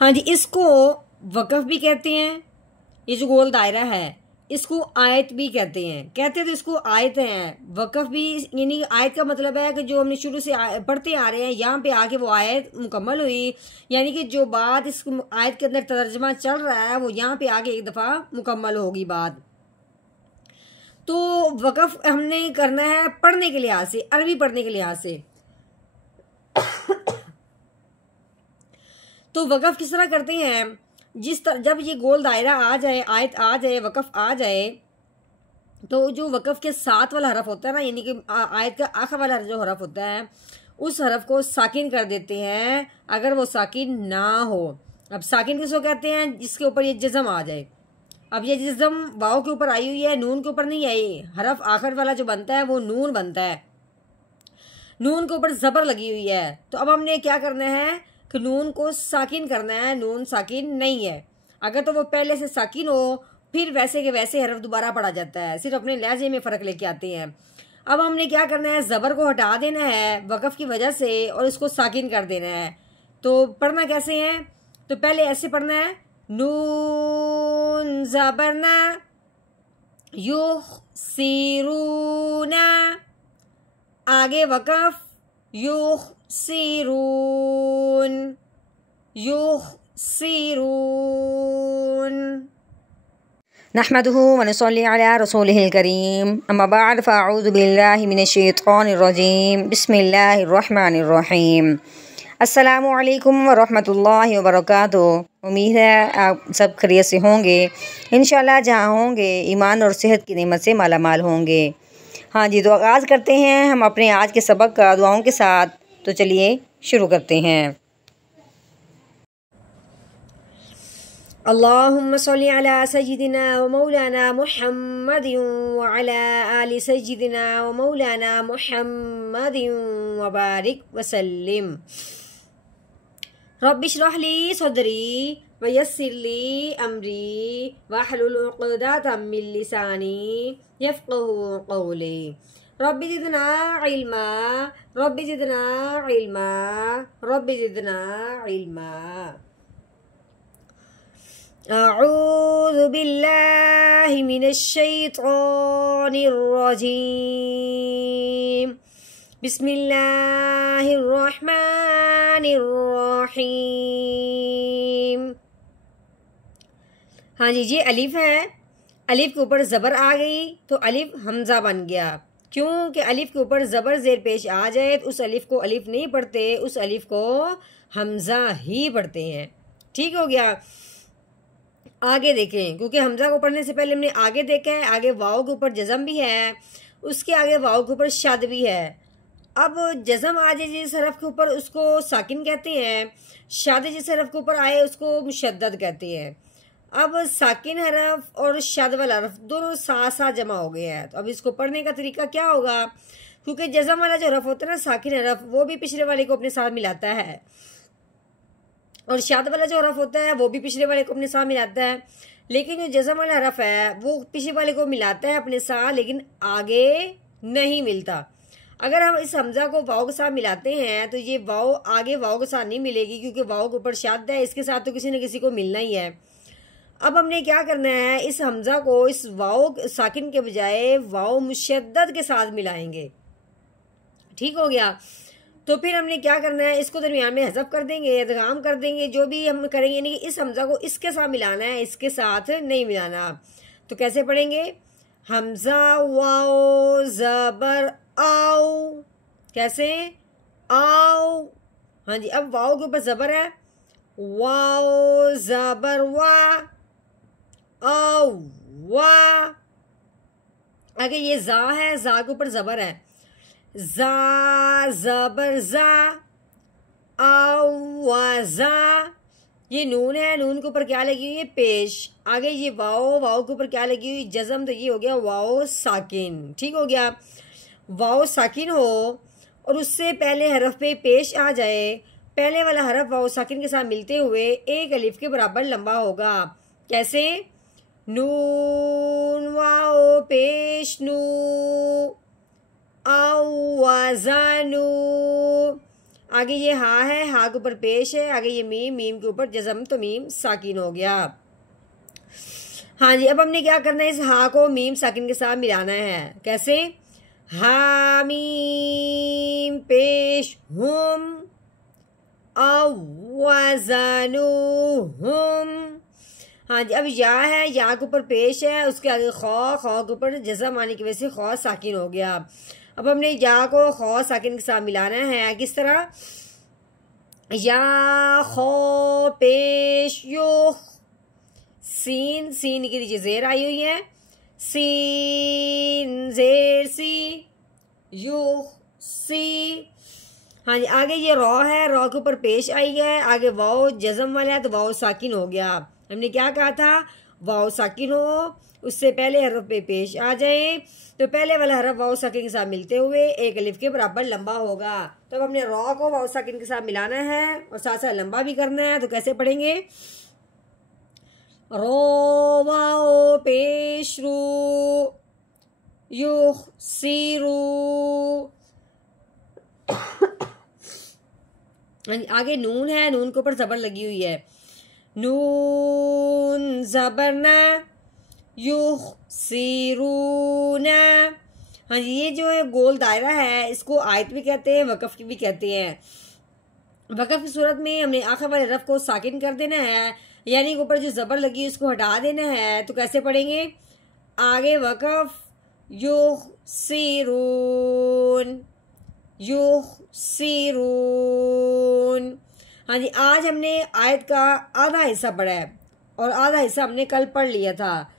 हाँ जी, इसको वक़फ़ भी कहते हैं, ये जो गोल दायरा है इसको आयत भी कहते हैं। कहते तो इसको आयत हैं, वक़फ़ भी, यानी आयत का मतलब है कि जो हमने शुरू से पढ़ते आ रहे हैं यहाँ पे आके वो आयत मुकम्मल हुई, यानी कि जो बात इस आयत के अंदर तर्जमा चल रहा है वो यहाँ पे आके एक दफ़ा मुकम्मल होगी बात। तो वक़फ़ हमने करना है पढ़ने के लिहाज से, अरबी पढ़ने के लिहाज से। तो वक़फ़ किस तरह करते हैं, जब ये गोल दायरा आ जाए, आयत आ जाए, वक़फ़ आ जाए, तो जो वक़फ़ के साथ वाला हरफ होता है ना, यानी कि आयत का आखिर वाला जो हरफ होता है उस हरफ को साकिन कर देते हैं अगर वो साकिन ना हो। अब साकिन किसको कहते हैं, जिसके ऊपर ये जज़म आ जाए। अब ये जज़म वाव के ऊपर आई हुई है, नून के ऊपर नहीं आई। हरफ आखिर वाला जो बनता है वो नून बनता है, नून के ऊपर ज़बर लगी हुई है। तो अब हमने क्या करना है कि नून को साकिन करना है। नून साकिन नहीं है, अगर तो वो पहले से साकिन हो फिर वैसे के वैसे हरफ दोबारा पढ़ा जाता है, सिर्फ अपने लहजे में फ़र्क लेके आते हैं। अब हमने क्या करना है, ज़बर को हटा देना है वक़फ़ की वजह से और इसको साकिन कर देना है। तो पढ़ना कैसे है, तो पहले ऐसे पढ़ना है, नून ज़बरना युखसिरूना, आगे वक़फ़ युखसिरून युखसिरून। नहमदुहु व नसल्ली अला रसूलिहिल करीम, अम्मा बअद फ़अऊज़ु बिल्लाहि मिनश्शैतानिर रजीम, बिस्मिल्लाहिर रहमानिर रहीम। अस्सलामु अलैकुम व रहमतुल्लाहि व बरकातुहू। उम्मीद है आप सब खैरियत से होंगे। इंशाअल्लाह जहाँ होंगे ईमान और सेहत की नेमत से माला माल होंगे। हाँ जी, तो आगाज़ करते हैं हम अपने आज के सबक का दुआओं के साथ। तो चलिए शुरू करते हैं। अल्लाहुम्मा सल्ली अला सय्यिदिना व मौलाना मुहम्मदिन व अला आलि सय्यिदिना व मौलाना मुहम्मदिन व बारिक व सल्लिम। रब्बि इश्रह ली सदरी व यस्सिर ली अमरी वहलुल उक़दतम मिन लिसानी यफ़क़हू क़ौली। Rabbi ज़िदना इल्मा, rabbi ज़िदना इल्मा, rabbi ज़िदना इल्मा। अऊज़ु बिल्लाहि मिनश शैतानिर रजीम, बिस्मिल्लाहिर रहमानिर रहीम। हाँ जी, ये अलिफ है, अलिफ के ऊपर ज़बर आ गई तो अलिफ हमज़ा बन गया। क्योंकि अलिफ के ऊपर ज़बर ज़ेर पेश आ जाए तो उस अलिफ को अलिफ नहीं पढ़ते, उस अलिफ को हमज़ा ही पढ़ते हैं। ठीक हो गया। आगे देखें, क्योंकि हमज़ा को पढ़ने से पहले हमने आगे देखा है, आगे वाव के ऊपर जज़म भी है, उसके आगे वाव के ऊपर शद भी है। अब जज़म आ जाए जिस हरफ के ऊपर उसको साकिन कहते हैं, शद जिस हरफ के ऊपर आए उसको मुशद्दद कहते हैं। अब साकिन हरफ और शद वाला हरफ दोनों साथ साथ जमा हो गए हैं। तो अब इसको पढ़ने का तरीका क्या होगा, क्योंकि जज़म वाला जो हरफ होता है ना, साकिन हरफ, वो भी पिछले वाले को अपने साथ मिलाता है, और शद वाला जो हरफ होता है वो भी पिछले वाले को अपने साथ मिलाता है। लेकिन जो जज़म वाला हरफ है वो पिछले वाले को मिलाता है अपने साथ, लेकिन आगे नहीं मिलता। अगर हम इस हमज़ा को वाव के साथ मिलाते हैं तो ये वाव आगे वाव के साथ नहीं मिलेगी, क्योंकि वाव के ऊपर शद है, इसके साथ तो किसी न किसी को मिलना ही है। अब हमने क्या करना है, इस हमज़ा को इस वाव साकिन के बजाय वाव मुशद्दद के साथ मिलाएंगे। ठीक हो गया। तो फिर हमने क्या करना है, इसको दरमियान में हज़फ कर देंगे, इदगाम कर देंगे, जो भी हम करेंगे, यानी कि इस हमज़ा को इसके साथ मिलाना है, इसके साथ नहीं मिलाना। तो कैसे पढ़ेंगे, हमज़ा वाओ ज़बर आओ, कैसे आओ। हाँ जी, अब वाओ के ऊपर ज़बर है, वाओ ज़बर वा, आओ वा। आगे ये जा है, जा के ऊपर ज़बर है, जा ज़बर जा, आवाज़ा। ये नून है, नून के ऊपर क्या लगी हुई है, पेश। आगे ये वाओ, वाओ के ऊपर क्या लगी हुई, जज़म, तो ये हो गया वाओ साकिन। ठीक हो गया। वाओ साकिन हो और उससे पहले हरफ पे पेश आ जाए, पहले वाला हरफ वाओ साकिन के साथ मिलते हुए एक अलिफ के बराबर लंबा होगा। कैसे, नून वाओ पेश नू, आवाज़ानू। आगे ये हा है, हा के ऊपर पेश है, आगे ये मीम, मीम के ऊपर जज़म, तो मीम साकिन हो गया। हाँ जी, अब हमने क्या करना है, इस हा को मीम साकिन के साथ मिलाना है। कैसे? हा मीम पेश हुम अवज़नुहुम। हाँ जी, अब या है, या के ऊपर पेश है, उसके आगे खौ, खौ के ऊपर जज़म आने की वजह से खौ साकिन हो गया। अब हमने या को खौ साकिन के साथ मिलाना है। किस तरह? या खौ पेश युख, सीन, सीन के नीचे जेर आई हुई है, सीन जेर सी, युख सी। हाँ जी, आगे ये रॉ है, रॉ के ऊपर पेश आई है, आगे वाओ जज़म वाला है तो वाओ साकिन हो गया। हमने क्या कहा था? वाओ साकिन हो, उससे पहले हरफ पे पेश आ जाए, तो पहले वाला हरफ वाओ साकिन के साथ मिलते हुए एक अलिफ के बराबर लंबा होगा। तो अब हमने रॉ को वाओ साकिन के साथ मिलाना है और साथ साथ लंबा भी करना है। तो कैसे पढ़ेंगे? रो वाओ पेश रू, युख सीरू। आगे नून है, नून के ऊपर जबर लगी हुई है, नून जबर ना, युख सीरूना। हाँ जी, ये जो है गोल दायरा है, इसको आयत भी कहते हैं, वक़फ़ की भी कहते हैं। वक़फ़ की सूरत में हमने आखिर वाले हरफ को साकिन कर देना है, यानी ऊपर जो जबर लगी है उसको हटा देना है। तो कैसे पढ़ेंगे? आगे वक़फ़ युख सीरून, युख सीरून। हाँ जी, आज हमने आयत का आधा हिस्सा पढ़ा है और आधा हिस्सा हमने कल पढ़ लिया था।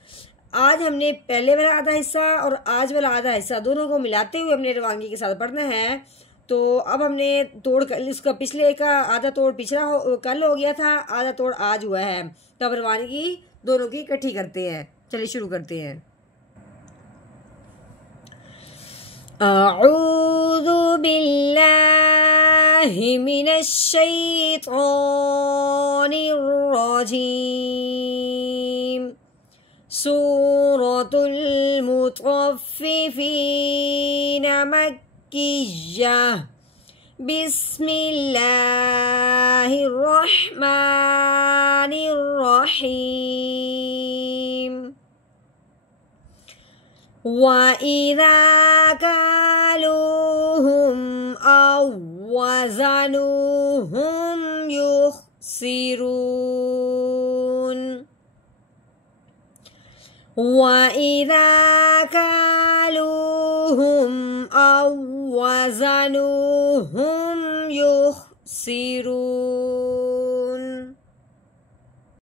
आज हमने पहले वाला आधा हिस्सा और आज वाला आधा हिस्सा दोनों को मिलाते हुए हमने रवानगी के साथ पढ़ना है। तो अब हमने तोड़ कर इसका पिछले का आधा तोड़ पिछला कल हो गया था, आधा तोड़ आज हुआ है। तो अब रवानगी दोनों की इकट्ठी करते हैं। चलिए शुरू करते हैं। अऊज़ु बिल्लाहि मिनश शैतानिर रजीम। सूरतुल मुतफ़्फ़िफ़ीन मक्किय्या। बिस्मिल्लाहिर रहमानिर रहीम। वइज़ा कालूहुम औ वज़नुहुम युख़सिरून। वइज़ा कालूहुम औ वज़नुहुम युख़सिरून।